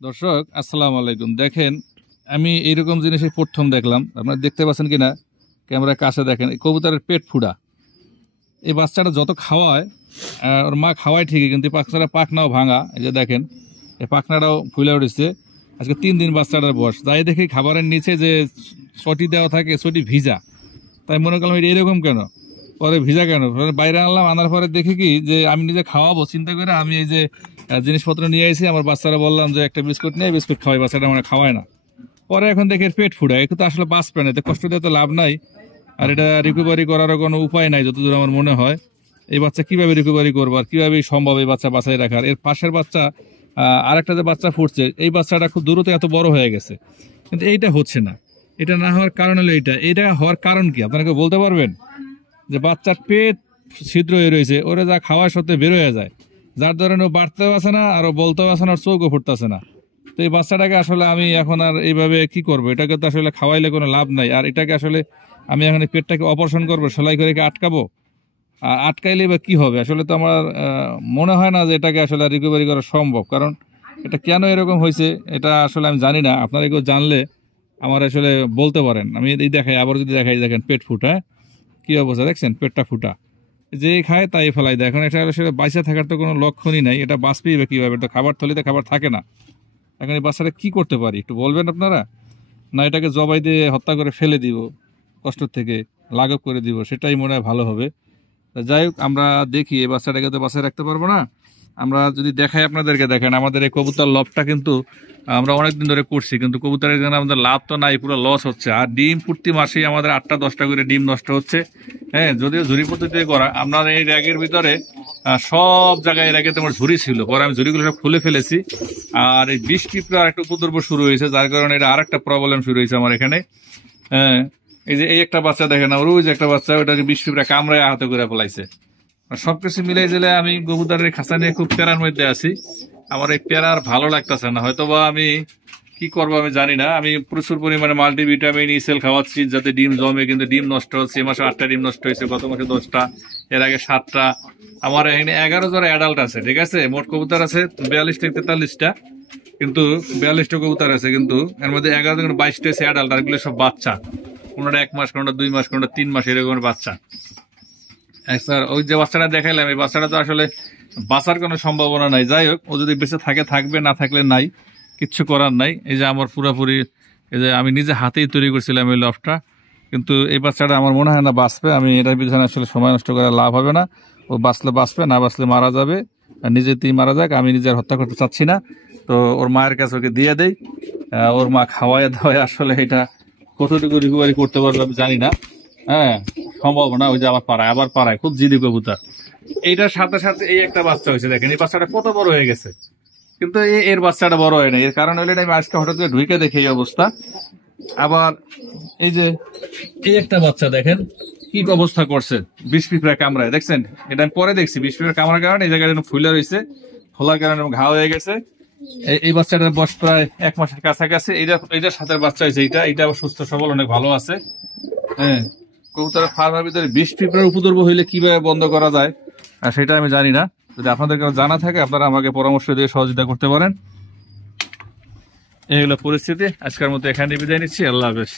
দর্শক আসসালামু আলাইকুম। দেখেন, আমি এইরকম জিনিসই প্রথম দেখলাম। আপনারা দেখতে পাচ্ছেন কিনা ক্যামেরার কাছে দেখেন, এই কবুতরের পেট ফুটা। এই বাচ্চাটা যত খাওয়ায়, ওর মা খাওয়ায় ঠিকই, কিন্তু এই বাচ্চাটা পাখনাও ভাঙা। এই যে দেখেন, এই পাখনাটাও ফুলে উঠেছে। আজকে 3 দিন বাচ্চাটার বয়স। যাই দেখি খাবারের নিচে যে চটি দেওয়া থাকে, চটি ভিজা। তাই মনে করলাম এটা এরকম কেন, পরে ভিজা কেন, পরে বাইরে আনলাম। আনার পরে দেখি কি যে আমি নিজে খাওয়াবো চিন্তা করে আমি এই যে জিনিসপত্র নিয়ে এসেছি। আমার বাচ্চারা বললাম যে একটা বিস্কুট নিয়ে বিস্কুট খাওয়াই, বাচ্চাটা মানে খাওয়ায় না। পরে এখন দেখি এর পেট ফুটায়, একটু তো আসলে বাঁচবে না, এতে কষ্ট দিয়ে তো লাভ নাই। আর এটা রিকভারি করারও কোনো উপায় নাই যতদূর আমার মনে হয়। এই বাচ্চা কিভাবে রিকভারি করবো আর কিভাবে সম্ভব এই বাচ্চা বাঁচাই রাখার? এর পাশের বাচ্চা আরেকটা যে বাচ্চা ফুটছে, এই বাচ্চাটা খুব দ্রুত এত বড় হয়ে গেছে, কিন্তু এইটা হচ্ছে না। এটা না হওয়ার কারণ হলো এটা হওয়ার কারণ কি আপনারা কেউ বলতে পারবেন? যে বাচ্চার পেট ছিদ্র হয়ে রয়েছে, ওরা যা খাওয়ার সত্ত্বে বের হয়ে যায়, যার ধরেন ও বাড়তেও আসে না আর ও বলতেও আসে না, আর চোখও ফুটতেছে না। তো এই বাচ্চাটাকে আসলে আমি এখন আর এইভাবে কি করবো? এটাকে তো আসলে খাওয়াইলে কোনো লাভ নাই। আর এটাকে আসলে আমি এখন এই পেটটাকে অপারেশন করবো, সেলাই করে আটকাবো? আর আটকাইলে বা কি হবে? আসলে তো আমার মনে হয় না যে এটাকে আসলে রিকভারি করা সম্ভব। কারণ এটা কেন এরকম হয়েছে এটা আসলে আমি জানি না। আপনারা কেউ জানলে আমার আসলে বলতে পারেন। আমি এই দেখাই, আবার যদি দেখাই, দেখেন পেট ফুটা, কি অবস্থা দেখছেন? পেটটা ফুটা, যে খায় তাই ফেলাই দেয়। এখন এটা আসলে বাইসে থাকার তো কোনো লক্ষণই নাই। এটা বাঁচবেই বা কিভাবে? তো খাবার থলিতে খাবার থাকে না। এখন এই বাচ্চাটা কি করতে পারি একটু বলবেন আপনারা? না এটাকে জবাই দিয়ে হত্যা করে ফেলে দিব, কষ্ট থেকে লাঘব করে দিব, সেটাই মনে হয় ভালো হবে। যাই হোক, আমরা দেখি এই বাচ্চাটাকে তো বাসায় রাখতে পারবো না। আমরা যদি দেখাই আপনাদেরকে, দেখেন আমাদের এই কবুতর লবটা কিন্তু আমরা অনেকদিন ধরে করছি, কিন্তু কবুতরের জন্য আমাদের লাভ তো নাই, পুরো লস হচ্ছে। আর ডিম প্রতি মাসেই আমাদের 8টা-10টা করে ডিম নষ্ট হচ্ছে। হ্যাঁ, যদিও ঝুড়ি পদ্ধতিতে করা। আপনার এই র্যাগের ভিতরে সব জায়গায় এর আগে তোমার ঝুড়ি ছিল, পরে আমি ঝুড়িগুলো সব খুলে ফেলেছি। আর এই বিষ পিঁপড়ার একটা উপদ্রব শুরু হয়েছে, যার কারণে এটা আরেকটা প্রবলেম শুরু হয়েছে আমার এখানে। হ্যাঁ, এই যে এই একটা বাচ্চা দেখেন, আর ওই যে একটা বাচ্চা, ওটাকে বিষ পিঁপড়া কামড়ায় আহত করে ফেলাইছে। সবকিছু মিলাই দিলে আমি কবুতরের খাঁচা নিয়ে খুব প্যারার মধ্যে আছি। আমার এই প্যারার ভালো লাগতেছে না। হয়তোবা আমি কি করবো আমি জানি না। আমি প্রচুর পরিমাণে মাল্টিভিটামিন ইসেল খাওয়াচ্ছি যাতে ডিম জমে, কিন্তু ডিম নষ্ট হচ্ছে। এই মাসে 8টা ডিম নষ্ট হয়েছে, গত মাসে 10টা, এর আগে 7টা। আমার এখানে 11 জোড়া অ্যাডাল্ট আছে, ঠিক আছে? মোট কবুতর আছে 42 থেকে 43টা, কিন্তু 42টা কবুতর আছে, কিন্তু এর মধ্যে 11 থেকে 22টা আছে অ্যাডাল্ট, আর এগুলো সব বাচ্চা। কোনোটা 1 মাস, কোনোটা 2 মাস, কোনোটা 3 মাস, এরকম বাচ্চা। স্যার, ওই যে বাচ্চাটা দেখাইলাম, এই বাচ্চাটা তো আসলে বাঁচার কোনো সম্ভাবনা নাই। যাই হোক, ও যদি বেঁচে থাকে থাকবে, না থাকলে নাই, কিচ্ছু করার নাই। এই যে আমার পুরাপুরি, এই যে আমি নিজে হাতেই তৈরি করছিলাম এই লফটা, কিন্তু এই বাচ্চাটা আমার মনে হয় না বাঁচবে। আমি এটার পিছনে আসলে সময় নষ্ট করে লাভ হবে না। ও বাঁচলে বাঁচবে, না বাঁচলে মারা যাবে। আর নিজেতেই মারা যাক, আমি নিজের হত্যা করতে চাচ্ছি না। তো ওর মায়ের কাছে ওকে দিয়ে দেই। ওর মা খাওয়ায় দাওয়ায় আসলে এটা কতটুকু রিকভারি করতে পারবে আমি জানি না। হ্যাঁ, সম্ভব না। ওই যে আবার পাড়ায় খুব জিদি কবুতর। এইটার সাথে সাথে এই একটা বাচ্চা হয়েছে, দেখেন এই বাচ্চাটা কত বড় হয়ে গেছে, কিন্তু এর বাচ্চাটা বড় হয় না। এর কারণ হলে আমি আজকে হঠাৎ করে ঢুকে দেখি এই অবস্থা। আবার এই যে এই একটা বাচ্চা দেখেন কি অবস্থা করছে, বিষ পিঁপড়া কামড়ায়, দেখছেন? এটা আমি পরে দেখছি, বিষ পিঁপড়া কামড়ার কারণে এই জায়গায় ফুলে রয়েছে, ফোলার কারণে ঘা হয়ে গেছে। এই বাচ্চাটার বয়স প্রায় 1 মাসের কাছাকাছি। এইটার সাথে বাচ্চা হয়েছে। এটা আবার সুস্থ সবল, অনেক ভালো আছে। হ্যাঁ, কবুতরের ফার্মের ভিতরে বিষ পিঁপড়ার উপদ্রব হইলে কিভাবে বন্ধ করা যায় সেটা আমি জানি না। যদি আপনাদের কাছে জানা থাকে, আপনারা আমাকে পরামর্শ দিয়ে সহযোগিতা করতে পারেন। এই হলো পরিস্থিতি। আজকের মতো এখানে বিদায় নিচ্ছি। আল্লাহ হাফেজ।